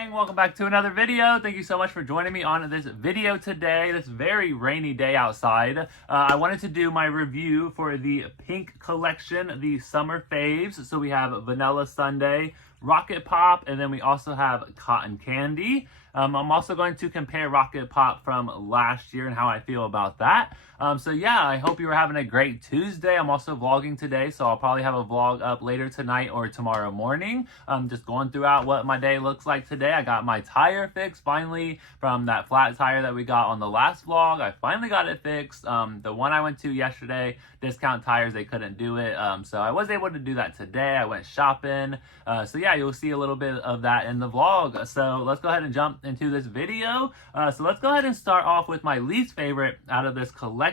gang, welcome back to another video. Thank you so much for joining me on this video today, this very rainy day outside. I wanted to do my review for the pink collection, the summer faves. So we have Vanilla Sundae, Rocket Pop, and then we also have Cotton Candy. I'm also going to compare Rocket Pop from last year and how I feel about that. So yeah, I hope you were having a great Tuesday. I'm also vlogging today, so I'll probably have a vlog up later tonight or tomorrow morning. Just going throughout what my day looks like today. I got my tire fixed finally from that flat tire that we got on the last vlog. I finally got it fixed. The one I went to yesterday, Discount Tires, they couldn't do it. So I was able to do that today. I went shopping. So yeah, you'll see a little bit of that in the vlog. So let's go ahead and jump into this video. So let's go ahead and start off with my least favorite out of this collection,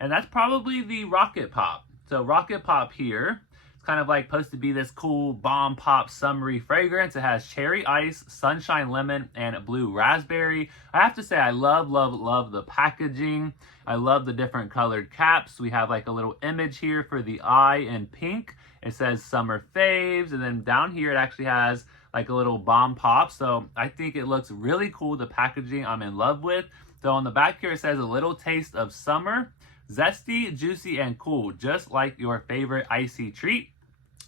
and that's probably the Rocket Pop. So Rocket Pop here, it's kind of like supposed to be this cool bomb pop summery fragrance. It has cherry ice, sunshine lemon, and blue raspberry. I have to say I love the packaging. I love the different colored caps. We have like a little image here for the eye in pink. It says summer faves, and then down here it actually has like a little bomb pop. So I think it looks really cool. The packaging I'm in love with. So on the back here it says a little taste of summer, zesty, juicy, and cool, just like your favorite icy treat.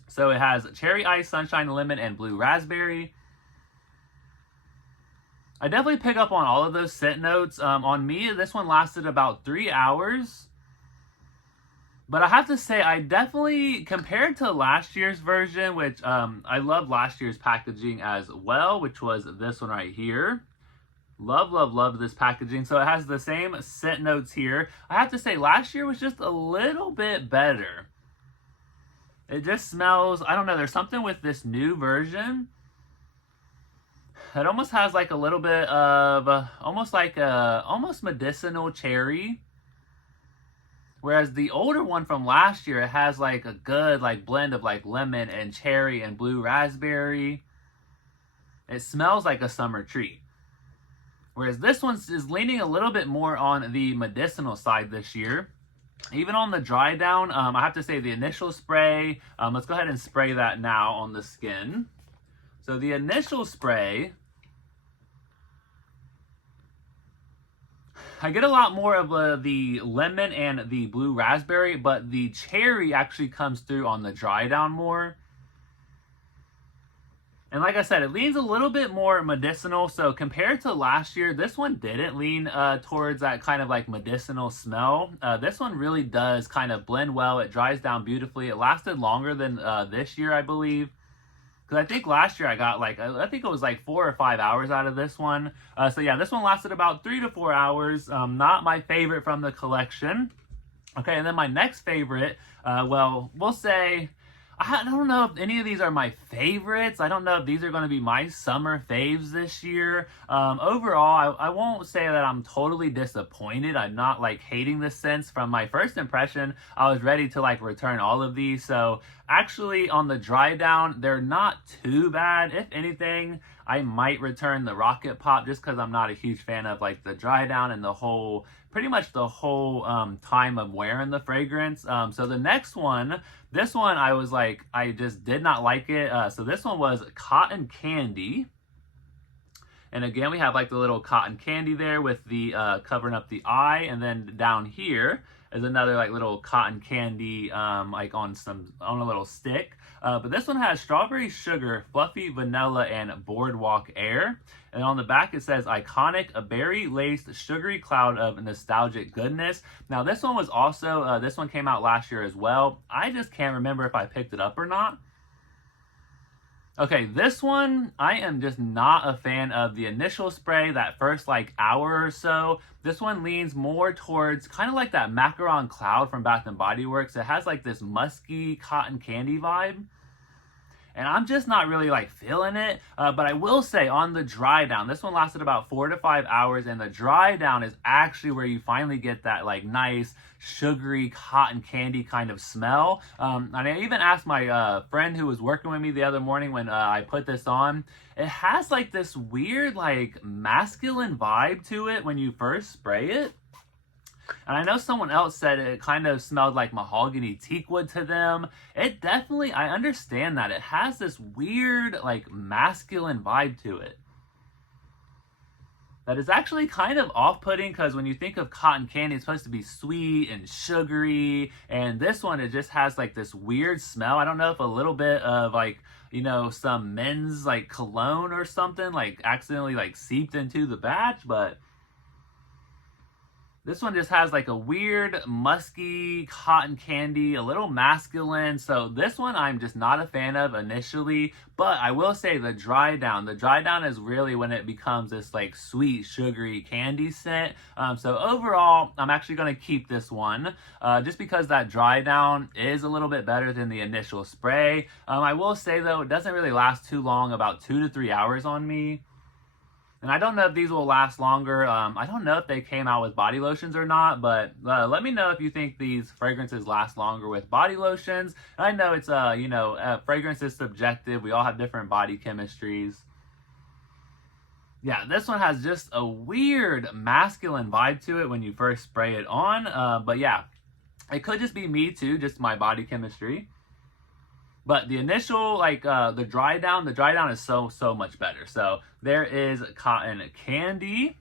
So it has cherry ice, sunshine lemon, and blue raspberry. I definitely pick up on all of those scent notes. On me, this one lasted about 3 hours. But I have to say, I definitely, compared to last year's version, which I love last year's packaging as well, which was this one right here. Love this packaging. So it has the same scent notes here. I have to say, last year was just a little bit better. It just smells, I don't know, there's something with this new version. It almost has like a little bit of, almost medicinal cherry. Whereas the older one from last year, it has like a good like blend of like lemon and cherry and blue raspberry. It smells like a summer treat. Whereas this one is leaning a little bit more on the medicinal side this year. Even on the dry down, I have to say the initial spray, let's go ahead and spray that now on the skin. So the initial spray, I get a lot more of the lemon and the blue raspberry, but the cherry actually comes through on the dry down more. And like I said, it leans a little bit more medicinal. So compared to last year, this one didn't lean towards that kind of like medicinal smell. This one really does kind of blend well. It dries down beautifully. It lasted longer than this year, I believe. Because I think last year I got like, I think it was like 4 or 5 hours out of this one. So yeah, this one lasted about 3 to 4 hours. Not my favorite from the collection. Okay, and then my next favorite, well, we'll say, I don't know if any of these are my favorites. I don't know if these are going to be my summer faves this year. Overall, I won't say that I'm totally disappointed. I'm not like hating the scents. From my first impression, I was ready to like return all of these. So actually on the dry down, they're not too bad. If anything, I might return the Rocket Pop just because I'm not a huge fan of like the dry down and the whole, pretty much the whole time of wearing the fragrance. So the next one, this one I was like, I just did not like it. So this one was Cotton Candy. And again, we have like the little cotton candy there with the covering up the eye. And then down here is another like little cotton candy like on a little stick. But this one has strawberry sugar, fluffy vanilla, and boardwalk air. And on the back it says iconic, a berry-laced sugary cloud of nostalgic goodness. Now this one was also, this one came out last year as well. I just can't remember if I picked it up or not. Okay, this one, I am just not a fan of the initial spray, that first like hour or so. This one leans more towards kind of like that macaron cloud from Bath & Body Works. It has like this musky cotton candy vibe. And I'm just not really like feeling it. But I will say on the dry down, this one lasted about 4 to 5 hours. And the dry down is actually where you finally get that like nice sugary cotton candy kind of smell. And I even asked my friend who was working with me the other morning when I put this on. It has like this weird like masculine vibe to it when you first spray it. And I know someone else said it kind of smelled like mahogany teakwood to them. It definitely, I understand that. It has this weird, like, masculine vibe to it. that is actually kind of off-putting, because when you think of cotton candy, it's supposed to be sweet and sugary, and this one, it just has like this weird smell. I don't know if a little bit of like, you know, some men's like cologne or something like accidentally like seeped into the batch, but this one just has like a weird, musky cotton candy, a little masculine. So this one I'm just not a fan of initially, but I will say the dry down is really when it becomes this like sweet, sugary candy scent. So overall, I'm actually going to keep this one just because that dry down is a little bit better than the initial spray. I will say though, it doesn't really last too long, about 2 to 3 hours on me. And I don't know if these will last longer. I don't know if they came out with body lotions or not, but let me know if you think these fragrances last longer with body lotions. I know it's, fragrance is subjective. We all have different body chemistries. Yeah, this one has just a weird masculine vibe to it when you first spray it on. But yeah, it could just be me too, just my body chemistry. But the initial, like, the dry down is so much better. So there is cotton candy.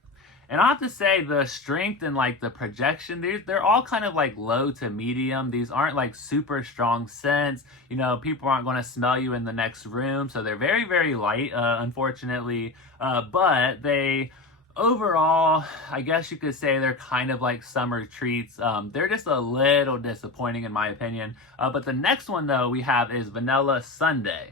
And I have to say, the strength and, like, the projection, they're all kind of, like, low to medium. These aren't, like, super strong scents. You know, people aren't going to smell you in the next room. So they're very, very light, unfortunately. But they... Overall, I guess you could say they're kind of like summer treats. They're just a little disappointing in my opinion. But the next one though we have is Vanilla Sundae.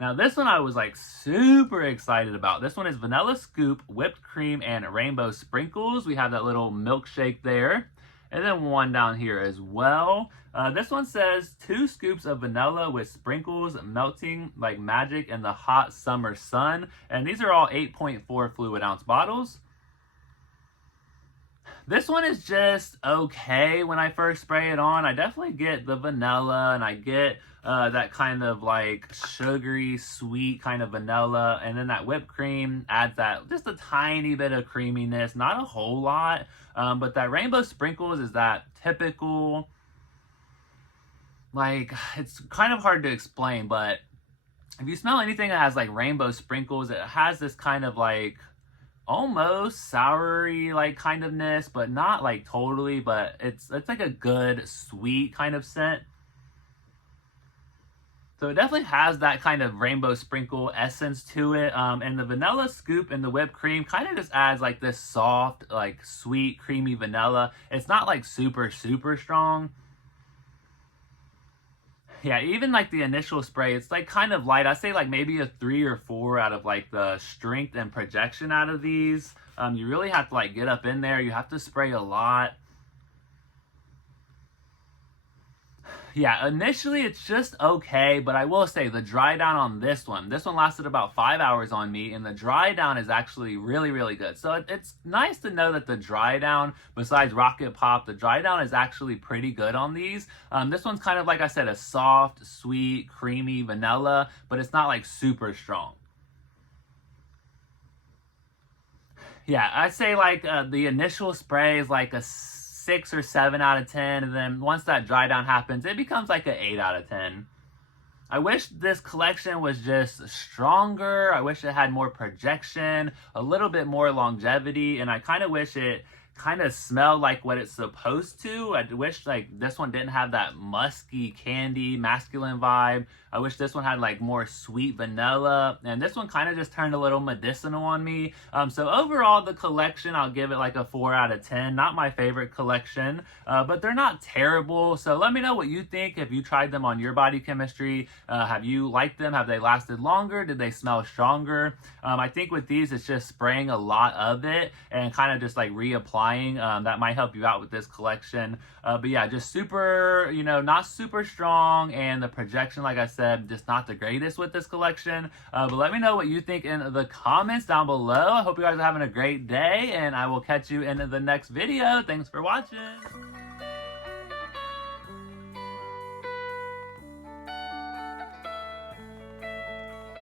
Now this one I was like super excited about. This one is vanilla scoop, whipped cream, and rainbow sprinkles. We have that little milkshake there. And then one down here as well. This one says 2 scoops of vanilla with sprinkles melting like magic in the hot summer sun. And these are all 8.4 fluid ounce bottles. This one is just okay when I first spray it on. I definitely get the vanilla and I get that kind of like sugary, sweet kind of vanilla. And then that whipped cream adds that just a tiny bit of creaminess, not a whole lot. But that rainbow sprinkles is that typical, like, it's kind of hard to explain, but if you smell anything that has like rainbow sprinkles, it has this kind of like almost soury like kind ofness, but not like totally, but it's like a good sweet kind of scent. So it definitely has that kind of rainbow sprinkle essence to it. And the vanilla scoop and the whipped cream kind of just adds like this soft, like sweet, creamy vanilla. It's not like super strong. Yeah, even like the initial spray, it's like kind of light. I say like maybe a 3 or 4 out of like the strength and projection out of these. You really have to like get up in there. You have to spray a lot. Yeah, initially it's just okay, but I will say the dry down on this one lasted about 5 hours on me, and the dry down is actually really good. So it's nice to know that the dry down, besides Rocket Pop, the dry down is actually pretty good on these. This one's kind of, like I said, a soft, sweet, creamy vanilla, but it's not like super strong. Yeah, I'd say like the initial spray is like a 6 or 7 out of 10, and then once that dry down happens, it becomes like an 8 out of 10. I wish this collection was just stronger. I wish it had more projection, a little bit more longevity, and I kind of wish it kind of smelled like what it's supposed to. I wish like this one didn't have that musky candy masculine vibe. I wish this one had like more sweet vanilla, and this one kind of just turned a little medicinal on me. So overall, the collection, I'll give it like a 4 out of 10. Not my favorite collection, but they're not terrible. So let me know what you think. If you tried them on your body chemistry, have you liked them? Have they lasted longer? Did they smell stronger? I think with these, it's just spraying a lot of it and kind of just like reapplying. That might help you out with this collection. But yeah, just super, not super strong, and the projection, like I said, just not the greatest with this collection. But let me know what you think in the comments down below. I hope you guys are having a great day, and I will catch you in the next video. Thanks for watching.